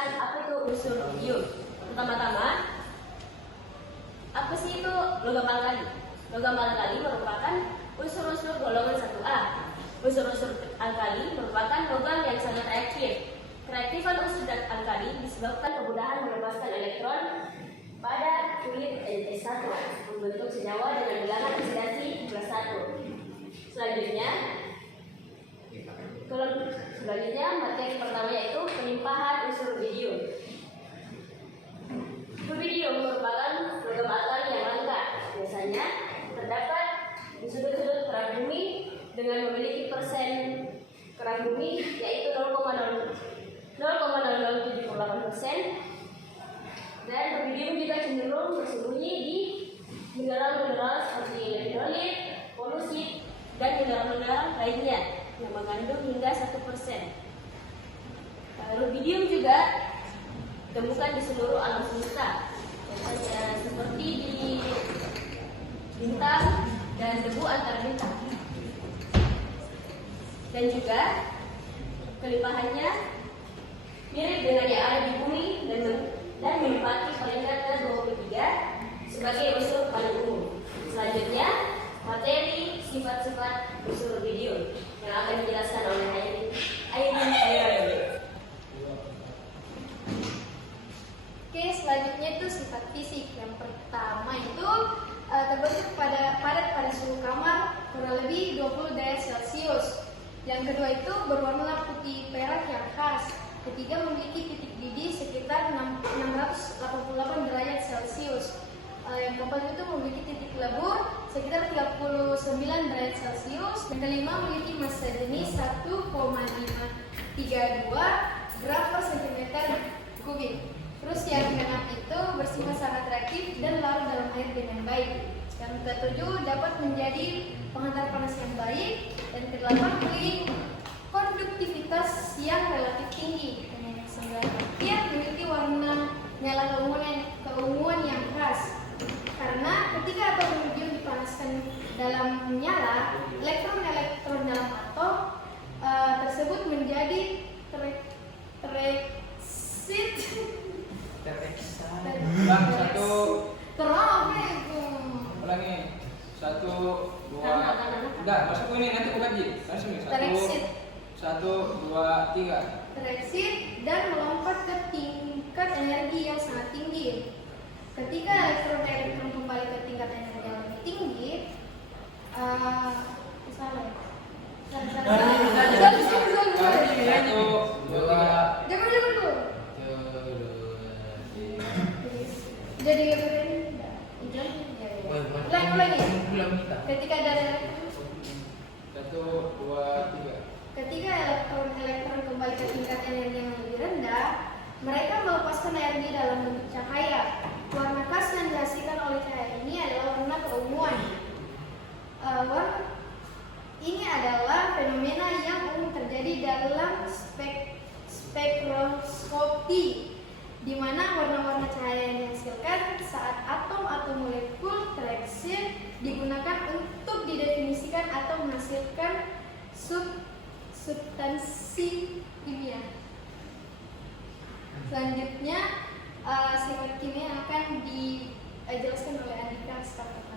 merupakan apa itu unsur rhodium. Pertama-tama, apa sih itu logam alkali? Logam alkali merupakan unsur-unsur golongan 1A. Unsur-unsur alkali merupakan logam yang sangat reaktif. Kereaktifan unsur alkali disebabkan kemudahan melepaskan elektron pada kulit NC1 membentuk senyawa dengan bilangan oksidasi +1. Selanjutnya materi pertama yaitu pelimpahan unsur rhodium. Rhodium merupakan logam alkali yang langka. Biasanya terdapat di sudut-sudut kerak bumi dengan memiliki persen kerak bumi yaitu 0,0078%. Dan rhodium juga cenderung bersembunyi di mineral-mineral seperti elektrolit, polusit, dan mineral-mineral lainnya yang mengandung hingga 1%. Rhodium juga ditemukan di seluruh alam semesta, seperti di bintang dan debu antar bintang. Dan juga kelimpahannya mirip dengan yang ada di bumi dan menempati peringkat ke-23 sebagai unsur paling umum. Selanjutnya, materi sifat-sifat unsur rhodium yang akan dijelaskan oleh Airin. Oke, selanjutnya itu sifat fisik. Yang pertama itu terbentuk padat pada suhu kamar kurang lebih 20 derajat Celcius. Yang kedua itu berwarna putih perak yang khas. Ketiga memiliki titik didih sekitar 688 derajat Celcius. Yang keempat itu memiliki titik lebur sekitar 39 derajat Celcius. Yang kelima memiliki massa jenis 1,532 gram per cm kubik. Terus yang keenam itu bersifat sangat reaktif dan larut dalam air dengan baik. Yang ketujuh dapat menjadi penghantar panas yang baik. Dan kedelapan memiliki konduktivitas yang relatif tinggi. Dan yang kesembilan memiliki warna nyala keunguan yang khas. Karena ketika atom rhodium dipanaskan dalam nyala, elektron-elektron dalam atom tersebut menjadi Bang, satu. Ulangi. 1, 2. Enggak, masuk ini nanti bukan Ji. Langsung nih. 1, 2, 3. Tereksit dan melompat ke tingkat energi yang sangat tinggi. Ketika elektron kembali ke tingkat energi yang lebih tinggi, salah. Satu, dua. Jangan dulu. Jadi ulangi. Ketika ada 1, 2, 3. Ketika elektron kembali ke tingkat energi yang lebih rendah, mereka melepaskan energi dalam bentuk cahaya. Warna khas yang dihasilkan oleh cahaya ini adalah warna keunguan. Ini adalah fenomena yang umum terjadi dalam spektroskopi, di mana warna-warna cahaya yang dihasilkan saat atom atau molekul tereksit digunakan untuk didefinisikan atau menghasilkan substansi kimia. Selanjutnya, sifat kimia akan dijelaskan oleh Andika sekarang.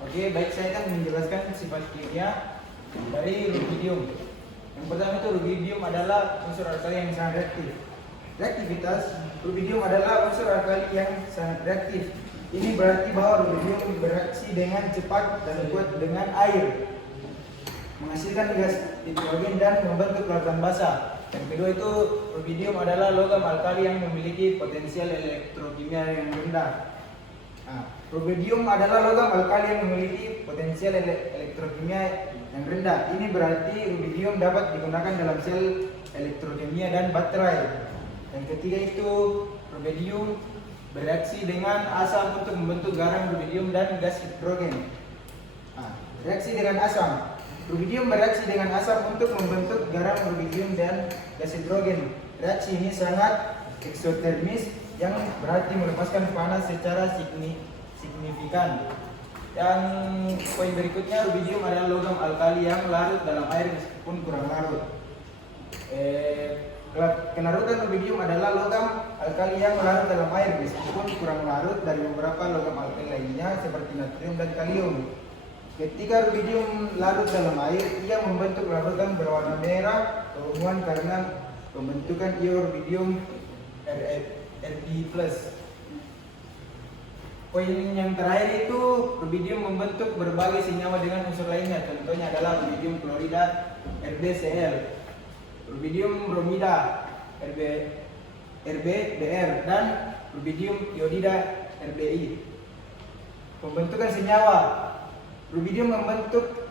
Oke, baik, saya akan menjelaskan sifat kimia dari rhodium. Yang pertama itu rhodium adalah unsur alkali yang sangat reaktif. Reaktivitas rhodium adalah unsur alkali yang sangat reaktif. Ini berarti bahwa rhodium bereaksi dengan cepat dan kuat dengan air, menghasilkan gas hidrogen dan membentuk lautan basah. Yang kedua itu rhodium adalah logam alkali yang memiliki potensial elektrokimia yang rendah. Rhodium adalah logam alkali yang memiliki potensial elektrokimia yang rendah. Ini berarti rhodium dapat digunakan dalam sel elektrokimia dan baterai. Yang ketiga itu rhodium bereaksi dengan asam untuk membentuk garam rhodium dan gas hidrogen. Reaksi dengan asam. Rhodium bereaksi dengan asam untuk membentuk garam rhodium dan gas hidrogen. Reaksi ini sangat eksotermis yang berarti melepaskan panas secara signifikan. Yang poin berikutnya, rubidium adalah logam alkali yang larut dalam air meskipun kurang larut. Kelarutan rubidium adalah logam alkali yang larut dalam air meskipun kurang larut dari beberapa logam alkali lainnya seperti natrium dan kalium. Ketika rubidium larut dalam air, ia membentuk larutan berwarna merah keunguan karena pembentukan ion rubidium Rb+. Poin yang terakhir itu, rubidium membentuk berbagai senyawa dengan unsur lainnya. Contohnya adalah rubidium klorida RbCl, rubidium bromida RbBr, dan rubidium iodida Rbi. Pembentukan senyawa, rubidium membentuk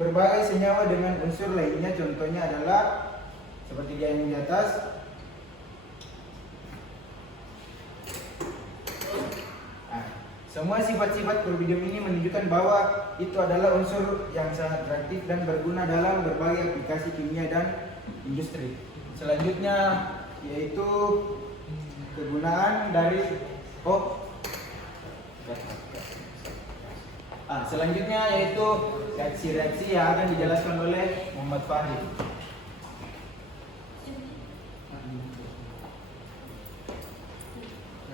berbagai senyawa dengan unsur lainnya. Contohnya adalah seperti yang di atas. Semua sifat-sifat rubidium ini menunjukkan bahwa itu adalah unsur yang sangat reaktif dan berguna dalam berbagai aplikasi kimia dan industri. Selanjutnya yaitu kegunaan dari selanjutnya yaitu reaksi-reaksi yang akan dijelaskan oleh Muhammad Fahri.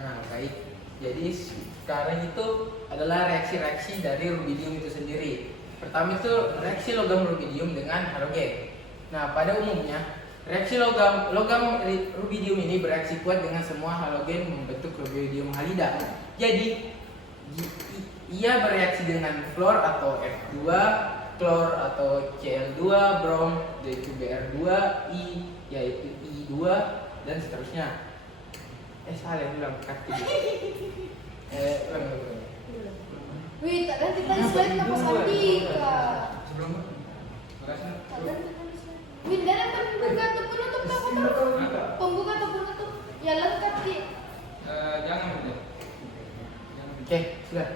Nah, baik. Jadi sekarang itu adalah reaksi-reaksi dari rubidium itu sendiri. Pertama itu reaksi logam rubidium dengan halogen. Nah, pada umumnya reaksi logam rubidium ini bereaksi kuat dengan semua halogen membentuk rubidium halida. Jadi ia bereaksi dengan fluor atau F2, klor atau Cl2, brom yaitu Br2, I yaitu I2 dan seterusnya. Salah bilang kaki. Wih, tadi slide apa Sandi? Sebelum Wih, dari pembuka atau penutup pembuka atau penutup ya lengkap Ki. Jangan. Oke, sudah.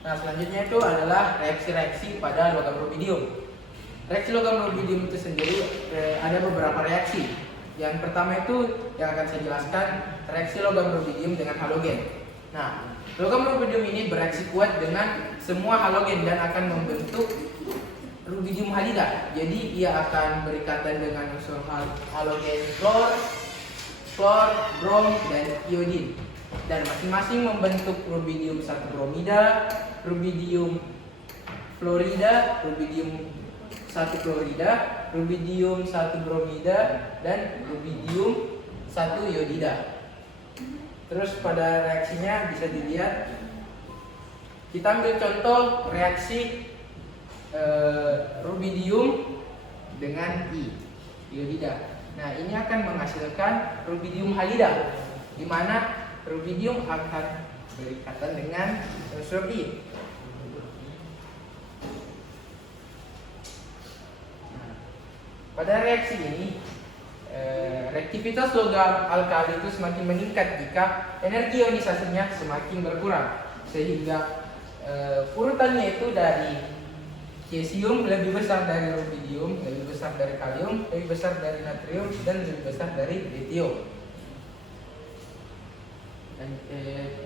Nah, selanjutnya itu adalah reaksi-reaksi pada logam rubidium. Reaksi logam rubidium itu sendiri ada beberapa reaksi. Yang pertama itu yang akan saya jelaskan, reaksi logam rubidium dengan halogen. Nah, logam rubidium ini bereaksi kuat dengan semua halogen dan akan membentuk rubidium halida. Jadi ia akan berikatan dengan unsur halogen klor, brom, dan iodin. Dan masing-masing membentuk rubidium 1 bromida, rubidium fluorida, rubidium 1 klorida, rubidium 1 bromida, dan rubidium 1 iodida. Terus pada reaksinya bisa dilihat. Kita ambil contoh reaksi rubidium dengan iodida. Nah, ini akan menghasilkan rubidium halida, di mana rubidium akan berikatan dengan unsur I. Pada reaksi ini, reaktivitas logam alkali itu semakin meningkat jika energi ionisasinya semakin berkurang, sehingga urutannya itu dari cesium lebih besar dari rubidium, lebih besar dari kalium, lebih besar dari natrium, dan lebih besar dari lithium.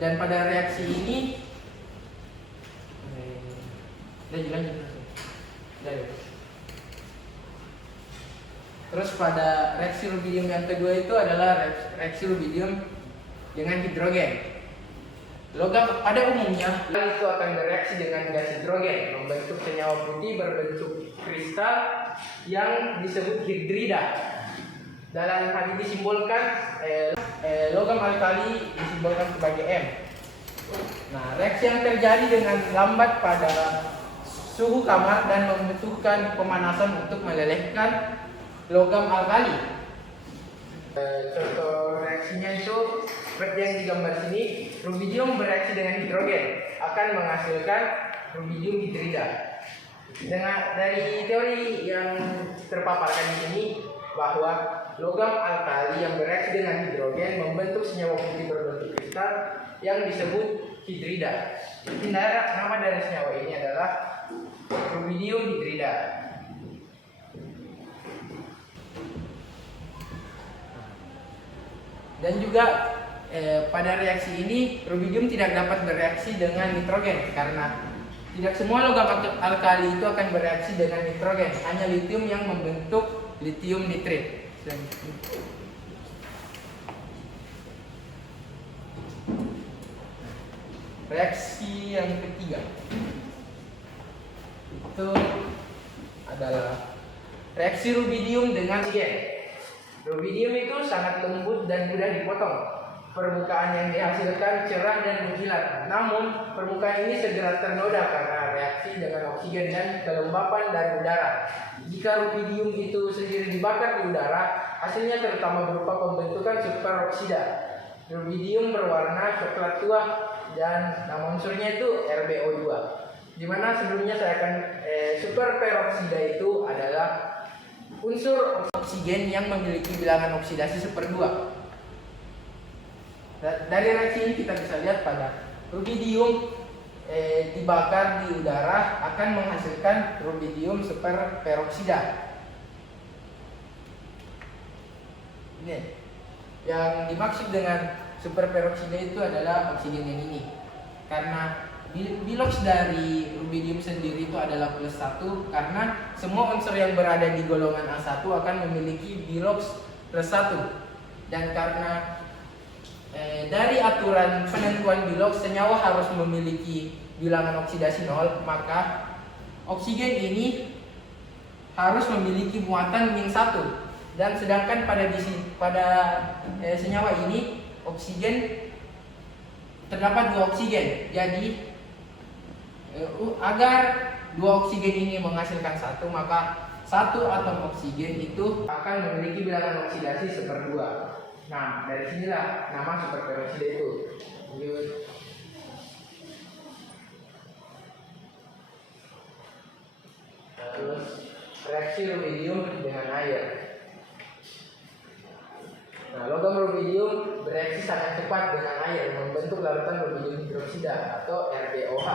Dan pada reaksi ini, lanjut. Terus pada reaksi rubidium yang kedua itu adalah reaksi rubidium dengan hidrogen. Logam pada umumnya itu akan bereaksi dengan gas hidrogen, membentuk senyawa putih berbentuk kristal yang disebut hidrida. Dalam hal ini disimbolkan logam alkali disimbolkan sebagai M. Nah, reaksi yang terjadi dengan lambat pada suhu kamar dan membutuhkan pemanasan untuk melelehkan logam alkali. Contoh reaksinya itu seperti yang digambar sini, rubidium bereaksi dengan hidrogen akan menghasilkan rubidium hidrida. Dari teori yang terpaparkan di sini bahwa logam alkali yang bereaksi dengan hidrogen membentuk senyawa putih berbentuk kristal yang disebut hidrida. Nama dari senyawa ini adalah rubidium hidrida. Dan juga pada reaksi ini rubidium tidak dapat bereaksi dengan nitrogen karena tidak semua logam alkali itu akan bereaksi dengan nitrogen, hanya litium yang membentuk litium nitrit. Reaksi yang ketiga itu adalah reaksi rubidium dengan oksigen. Rubidium itu sangat lembut dan mudah dipotong. Permukaan yang dihasilkan cerah dan mengkilat. Namun, permukaan ini segera ternoda karena reaksi dengan oksigen dan kelembapan dari udara. Jika rubidium itu sendiri dibakar di udara, hasilnya terutama berupa pembentukan superoksida. Rubidium berwarna coklat tua dan nama unsurnya itu RbO2. Di mana sebelumnya saya akan superperoksida itu adalah unsur oksigen yang memiliki bilangan oksidasi 1/2. Dari reaksi ini kita bisa lihat pada rubidium dibakar di udara akan menghasilkan rubidium superperoksida. Ini yang dimaksud dengan superperoksida itu adalah oksigen yang ini. Karena biloks dari rubidium sendiri itu adalah +1 karena semua unsur yang berada di golongan A1 akan memiliki biloks +1. Dan karena dari aturan penentuan biloks senyawa harus memiliki bilangan oksidasi 0, maka oksigen ini harus memiliki muatan -1. Dan sedangkan pada senyawa ini oksigen terdapat 2 oksigen. Jadi agar 2 oksigen ini menghasilkan 1, maka 1 atom oksigen itu akan memiliki bilangan oksidasi 1/2. Nah, dari sinilah nama superperoksida itu. Terus reaksi rubidium dengan air. Nah, logam rubidium bereaksi sangat cepat dengan air membentuk larutan rubidium hidroksida atau RbOH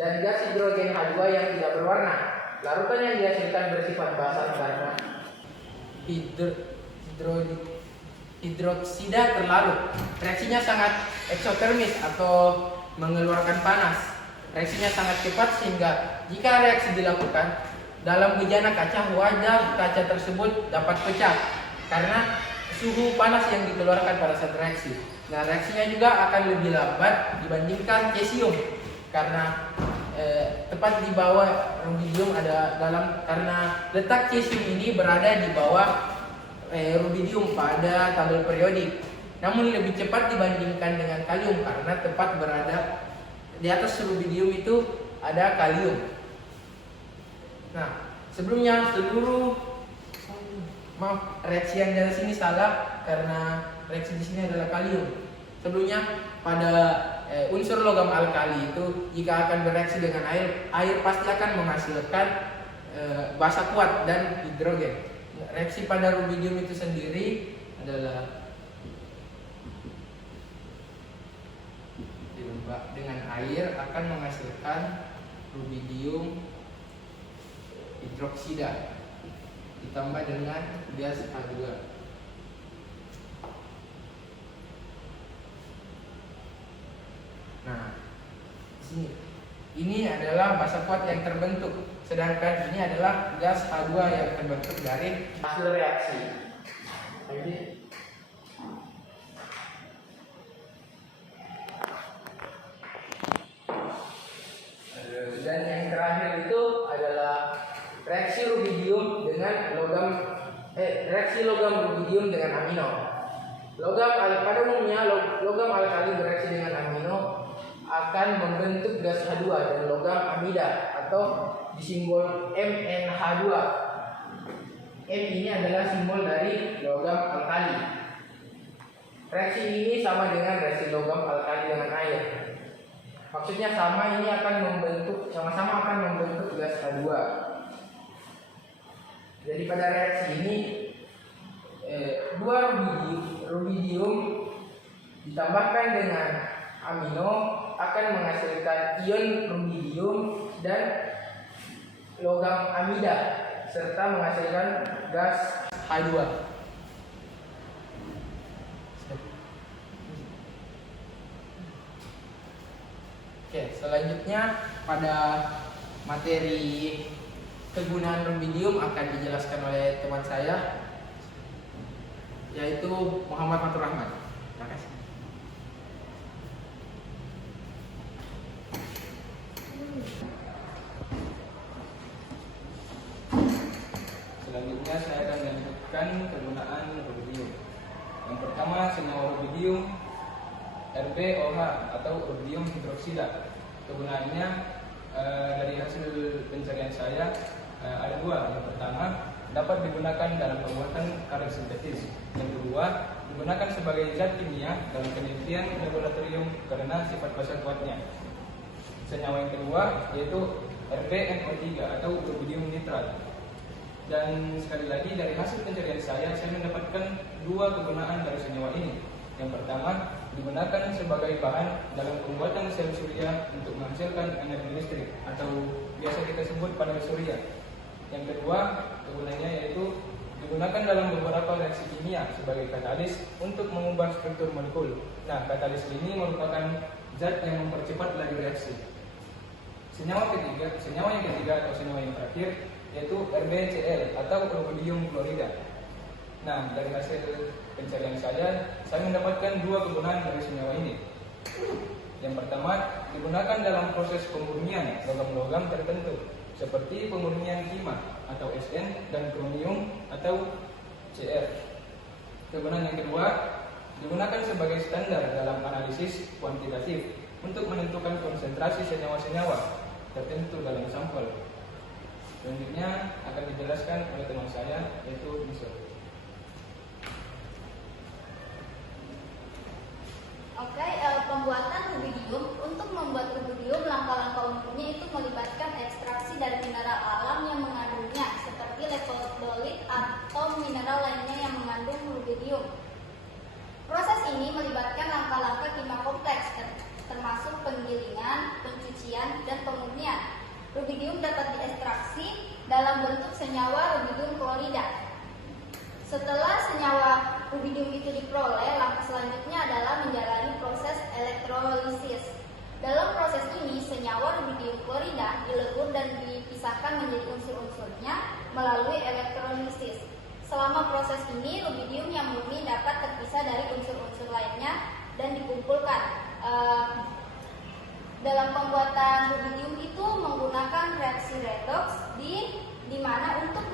dan gas hidrogen H2 yang tidak berwarna. Larutan yang dihasilkan bersifat basah karena hidroksida terlarut. Reaksinya sangat eksotermis atau mengeluarkan panas. Reaksinya sangat cepat sehingga jika reaksi dilakukan dalam bejana kaca, wajah kaca tersebut dapat pecah karena suhu panas yang dikeluarkan pada saat reaksi. Nah, reaksinya juga akan lebih lambat dibandingkan cesium karena tepat di bawah rubidium karena letak cesium ini berada di bawah rubidium pada tabel periodik. Namun lebih cepat dibandingkan dengan kalium karena tepat berada di atas rubidium itu ada kalium. Nah, sebelumnya reaksi yang dari sini salah karena reaksi di sini adalah kalium. Sebelumnya pada unsur logam alkali itu jika akan bereaksi dengan air pasti akan menghasilkan basa kuat dan hidrogen. Reaksi pada rubidium itu sendiri adalah dengan air akan menghasilkan rubidium hidroksida ditambah dengan gas H2. Nah, sini ini adalah basa kuat yang terbentuk, sedangkan ini adalah gas H2 yang terbentuk dari hasil reaksi. Dan yang terakhir itu adalah reaksi rubidium dengan reaksi logam rubidium dengan amino. Pada umumnya logam alkali bereaksi dengan amino akan membentuk gas H2 dan logam amida atau disimbol MnH2. M ini adalah simbol dari logam alkali. Reaksi ini sama dengan reaksi logam alkali dengan air. Maksudnya sama sama-sama akan membentuk gas H2. Jadi pada reaksi ini dua rubidium ditambahkan dengan amino akan menghasilkan ion rubidium dan logam amida serta menghasilkan gas H2. Oke, selanjutnya pada materi kegunaan rubidium akan dijelaskan oleh teman saya, yaitu Muhammad Fatur Rahman. Terima kasih. Selanjutnya saya akan melanjutkan kegunaan rubidium. Yang pertama, senyawa rubidium RbOH atau rubidium hidroksida. Kegunaannya dari hasil pencarian saya ada dua. Yang pertama, dapat digunakan dalam pembuatan karet sintetis. Yang kedua, digunakan sebagai zat kimia dalam penelitian laboratorium karena sifat basa kuatnya. Senyawa yang kedua yaitu RbNO3 atau rubidium nitrat. Dan sekali lagi dari hasil pencarian saya mendapatkan dua kegunaan dari senyawa ini. Yang pertama, digunakan sebagai bahan dalam pembuatan sel surya untuk menghasilkan energi listrik atau biasa kita sebut panel surya. Yang kedua, kegunaannya yaitu digunakan dalam beberapa reaksi kimia sebagai katalis untuk mengubah struktur molekul. Nah, katalis ini merupakan zat yang mempercepat laju reaksi. Senyawa yang ketiga atau senyawa yang terakhir yaitu RbCl atau rubidium klorida. Nah, dari hasil pencarian saya mendapatkan dua kegunaan dari senyawa ini. Yang pertama, digunakan dalam proses pemurnian logam-logam tertentu seperti pemurnian timah atau Sn dan kronium atau Cr. Kegunaan yang kedua, digunakan sebagai standar dalam analisis kuantitatif untuk menentukan konsentrasi senyawa-senyawa tertentu dalam sampel. Selanjutnya akan dijelaskan oleh teman saya yaitu Misal. Oke, pembuatan rubidium. Untuk membuat rubidium, langkah-langkah umumnya itu melibatkan ekstraksi dari mineral alam yang mengandungnya, seperti leptodolit atau mineral lainnya yang mengandung rubidium. Proses ini melibatkan langkah-langkah kimia kompleks, termasuk penggilingan, pencucian, dan pemurnian. Rubidium dapat diekstraksi dalam bentuk senyawa rubidium klorida. Setelah senyawa rubidium itu diperoleh, langkah selanjutnya adalah menjalani proses elektrolisis. Dalam proses ini, senyawa rubidium klorida dilebur dan dipisahkan menjadi unsur-unsurnya melalui elektrolisis. Selama proses ini, rubidium yang murni dapat terpisah dari unsur-unsur lainnya dan dikumpulkan. Dalam pembuatan rubidium itu menggunakan reaksi redoks di mana untuk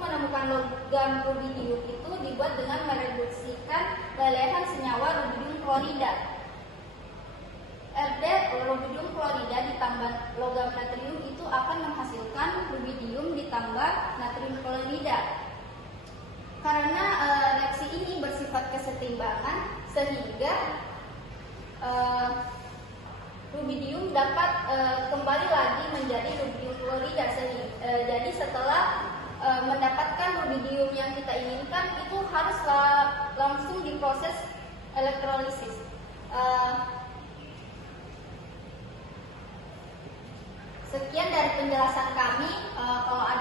menemukan logam rubidium itu dibuat dengan mereduksikan lelehan senyawa rubidium klorida. Rubidium klorida ditambah logam natrium itu akan menghasilkan rubidium ditambah natrium klorida. Karena reaksi ini bersifat kesetimbangan sehingga rubidium dapat kembali lagi menjadi rubidium klorida. Jadi setelah mendapatkan rubidium yang kita inginkan itu harus langsung diproses elektrolisis. Sekian dari penjelasan kami. Kalau ada